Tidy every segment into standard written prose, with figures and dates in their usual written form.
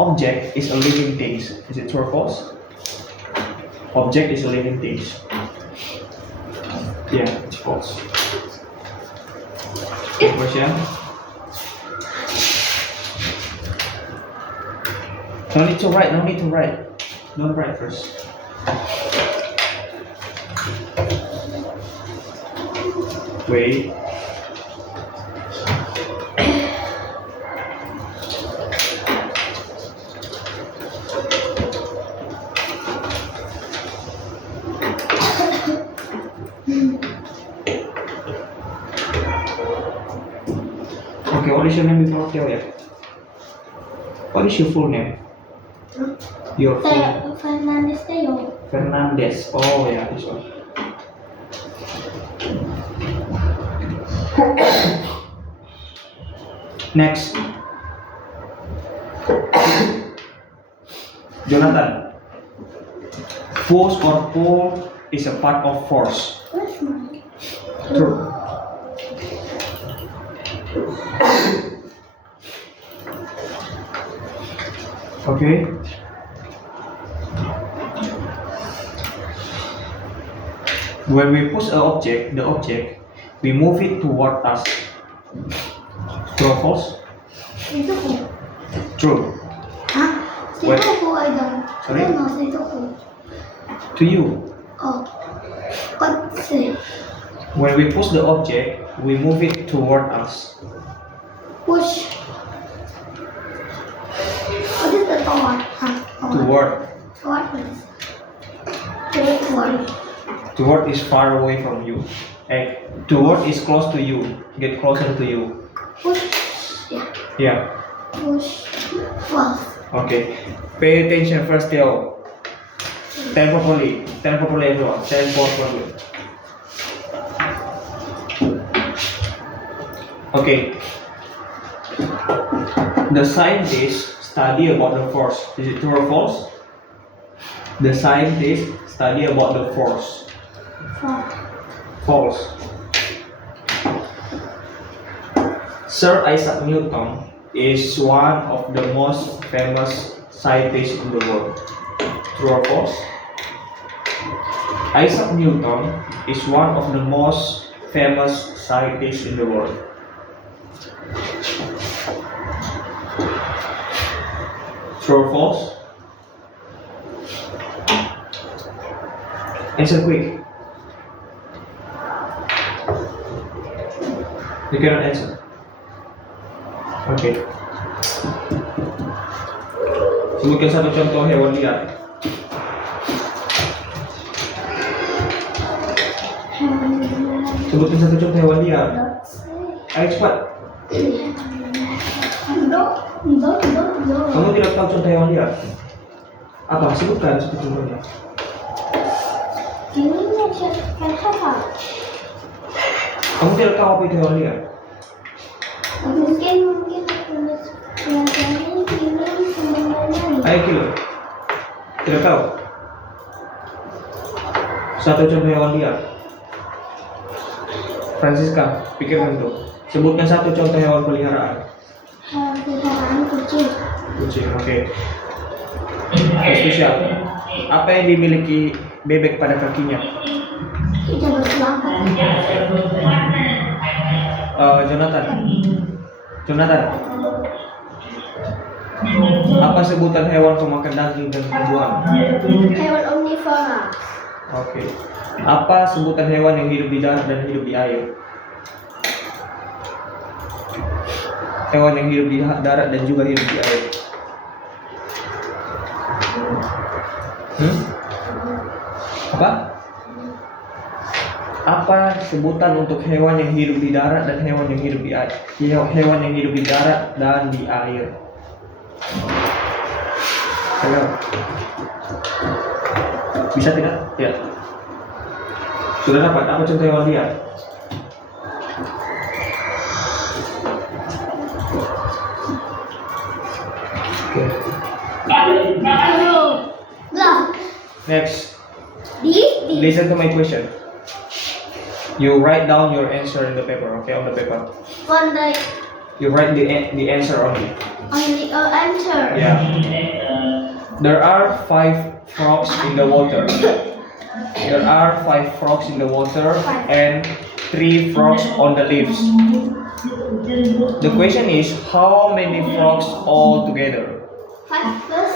object is a living thing. Is it true or false? Object is a living thing. Yeah, it's false. Question. No need to write. No need to write. Don't write first. Wait. Okay, what is your name before Theo? What is your full name? Your full name? Fernandez Theo. Fernandez. Oh yeah, this one. Next. Jonathan. Force or pull is a part of force. What's mine? True. Okay. When we push an object, the object, we move it toward us. True or false? Ito ko. True. Ha? What? Sito ko ay daw. Sorry? Ano, sito ko. To you. Oh. Kasi, When we push the object, we move it toward us. push. What is the toward? Ha? Toward. Toward what is? Toward. Toward is far away from you. Toward is close to you. Get closer to you. Push. Yeah. Yeah. Push. Well. Okay. Pay attention first, Theo. Stand properly. Stand properly, everyone. Stand properly. Okay. The scientists study about the force. Is it true or false? The scientists study about the force. False. Sir Isaac Newton is one of the most famous scientists in the world. True or false? Isaac Newton is one of the most famous scientists in the world. True or false? Answer quick. You cannot answer. Okay. Sebutkan satu contoh hewan liar. Sebutkan satu contoh hewan liar. Ayo cepat. Kamu tidak tahu contoh hewan liar? Apa? Sebutkan satu contohnya. Kamu tidak tahu apa itu hewan liar? Mungkin kelihatannya sebenarnya. Ayo kilo. Tidak tahu. Satu contoh hewan liar. Francisca, pikirkan itu. Sebutkan satu contoh hewan peliharaan. Hewan peliharaan kucing. Kucing, oke. Spesial. Apa yang dimiliki bebek pada kakinya? Tidak berselangkah. Jonathan. Apa sebutan hewan pemakan daging dan tumbuhan? Hewan omnivora. Oke. Apa sebutan hewan yang hidup di darat dan hidup di air? Hewan yang hidup di darat dan juga hidup di air. Apa? Apa sebutan untuk hewan yang hidup di darat dan hewan yang hidup di air? Hewan yang hidup di darat dan di air. Ayo. Bisa tidak? Ya. Sudah dapat apa contoh hewan liar? Oke. Next. Listen to my question. You write down your answer in the paper, okay, on the paper. One day. You write the answer only. Only answer. Yeah. There are 5 frogs in the water. There are 5 frogs in the water and 3 frogs on the leaves. The question is, how many frogs all together? 5 plus.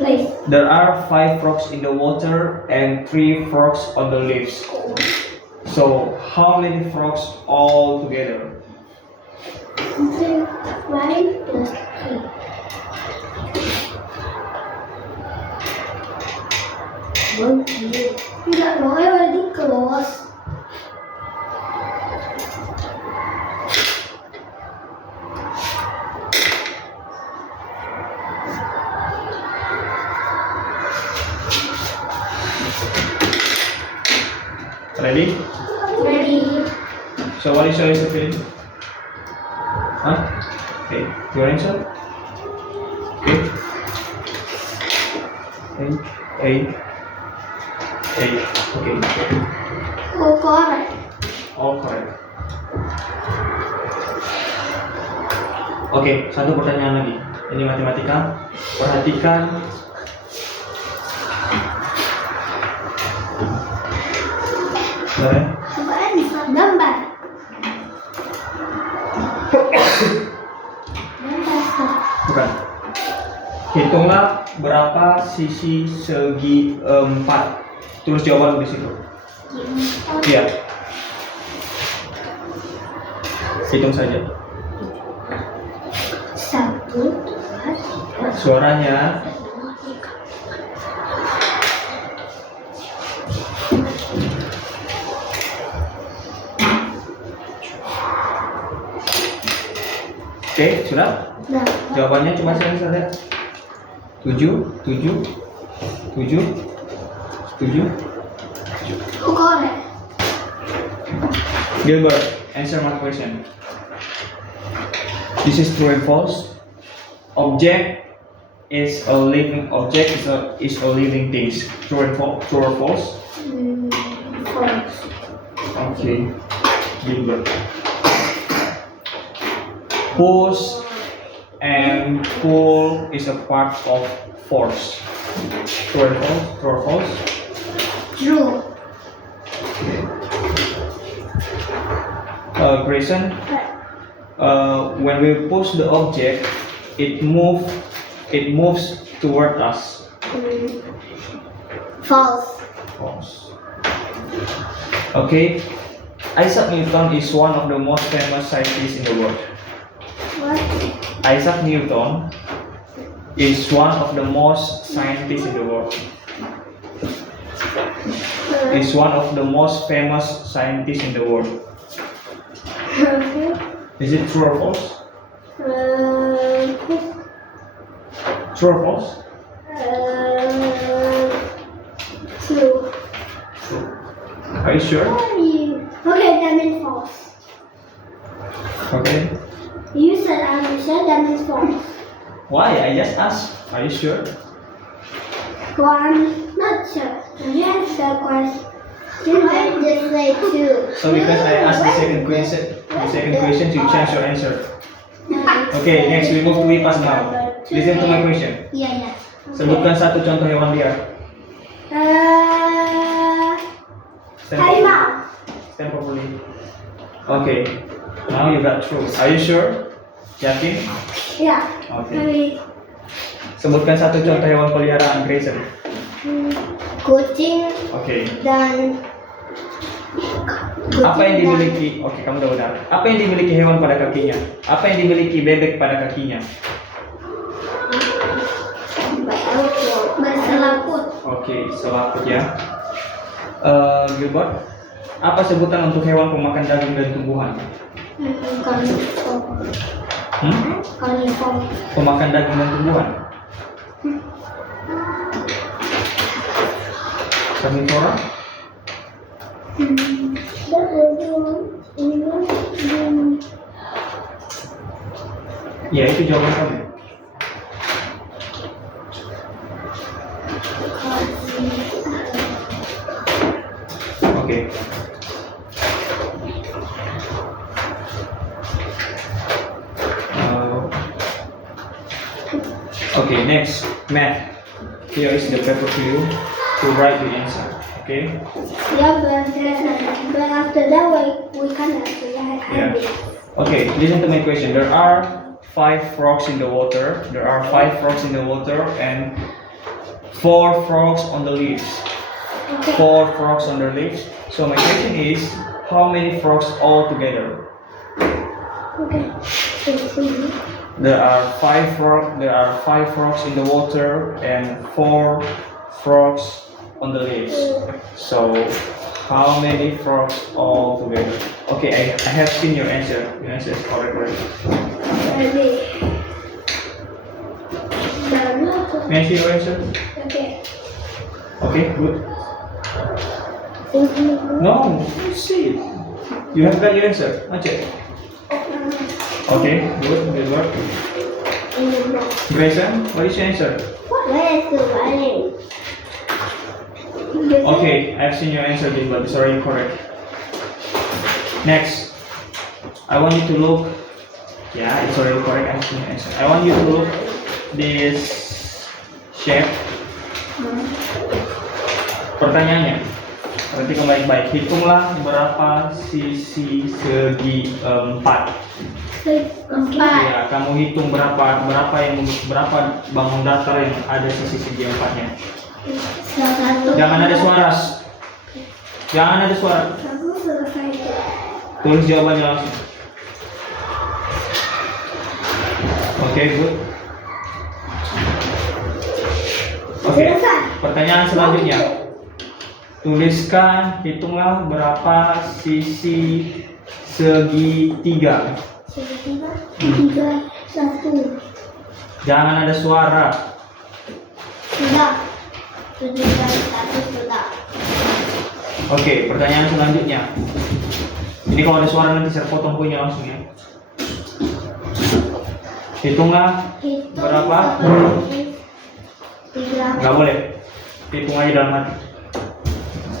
Please. There are 5 frogs in the water and 3 frogs on the leaves. So, how many frogs all together? 5 plus 3. Enggak dong, I already close. Ready? Ready. So, what is your answer, Philip? Huh? Okay, your answer? Okay. 8. Okay. Oh, correct. All correct. Oke, satu pertanyaan lagi. Ini matematika. Perhatikan. Apaan? Gambar. Bukan. Hitunglah berapa sisi segi 4. Tulis jawaban di situ. Iya. Hitung saja. 1, 2, 3. Suaranya. Oke, sudah? Nah, Jawabannya cuma saja. 7. oh, correct. Gilbert, answer my question. This is true and false. Object is a living object. Is a living thing. True and false. True or false? False. Okay. Gilbert. Push and pull is a part of force. True and false? True or false? True. Grayson, when we push the object, it moves toward us. False. False. Okay. Isaac Newton is one of the most famous scientists in the world. What? Isaac Newton is one of the most scientists in the world. Is one of the most famous scientists in the world. Is it true or false? True or false? True. True. Are you sure? Okay, that means false. Okay. You said I'm sure, that means false. Why? I just asked. Are you sure? Well, I'm not sure. You answer the question. I just say two. So because I asked the second question, you change your answer. Okay, next we move to IPAS now. Listen to my question. Yeah. Sebutkan satu contoh hewan liar. Harimau. Stand properly. Okay. Now you got true. Are you sure? Yakin? Yeah. Okay. Sebutkan satu contoh hewan peliharaan Grayson. Kucing Oke. dan Apa yang dimiliki? Oke, kamu udah benar. Apa yang dimiliki hewan pada kakinya? Apa yang dimiliki bebek pada kakinya? berselaput. Oke, selaput ya. Gilbert, apa sebutan untuk hewan pemakan daging dan tumbuhan? Karnivor. Karnivor. Pemakan daging dan tumbuhan. Karnivora? Ya, itu jawaban kamu. Oke. Okay, next, math. Here is the paper for you to write the answer. Okay? Yeah, but after that we cannot have it. Okay, listen to my question. There are 5 frogs in the water. There are 5 frogs in the water and 4 frogs on the leaves. Okay. 4 frogs on the leaves. So my question is, how many frogs all together? Okay. There are 5 frogs in the water and 4 frogs on the leaves. So how many frogs all together? Okay, I have seen your answer. Your answer is correct, right? Ready. May I see your answer? Okay. Okay, good. No, see it. You have got your answer. I'll check. Okay, good work. Grayson, what is your answer? Where is the running? Okay, I've seen your answer, but it's already correct. Next, I want you to look. Yeah, it's already correct. I've seen your answer. I want you to look this shape. Pertanyaannya, perhatikan baik-baik. Hitunglah berapa sisi segi 4. 4. Ya, kamu hitung berapa bangun datar yang ada sisi segi 4-nya. Jangan ada suara. Jangan ada suara. Kamu selesai. Tulis jawabannya langsung. Oke, good. Oke. Selesai. Pertanyaan selanjutnya. Tuliskan, hitunglah berapa sisi segi 3. Segi 3, 1. Jangan ada suara. Sudah. 7 kali 1 sudah. Oke, pertanyaan selanjutnya. Ini kalau ada suara nanti saya potong punya langsung ya. Hitunglah berapa? 3. Nggak boleh. Hitung aja dalam hati.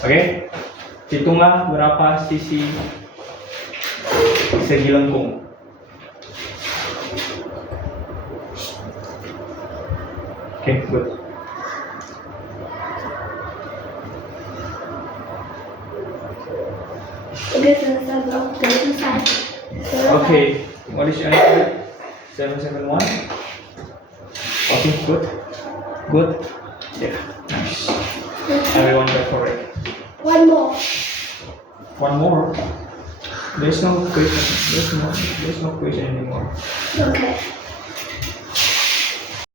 Oke? Hitunglah berapa sisi segi lengkung. Oke, good. Udah selesai belum? Udah selesai. Okay, what is your answer? 771. Okay, good. Good. Yeah, nice. Everyone got correct. One more. One more. There's no question. There's no question anymore. Okay.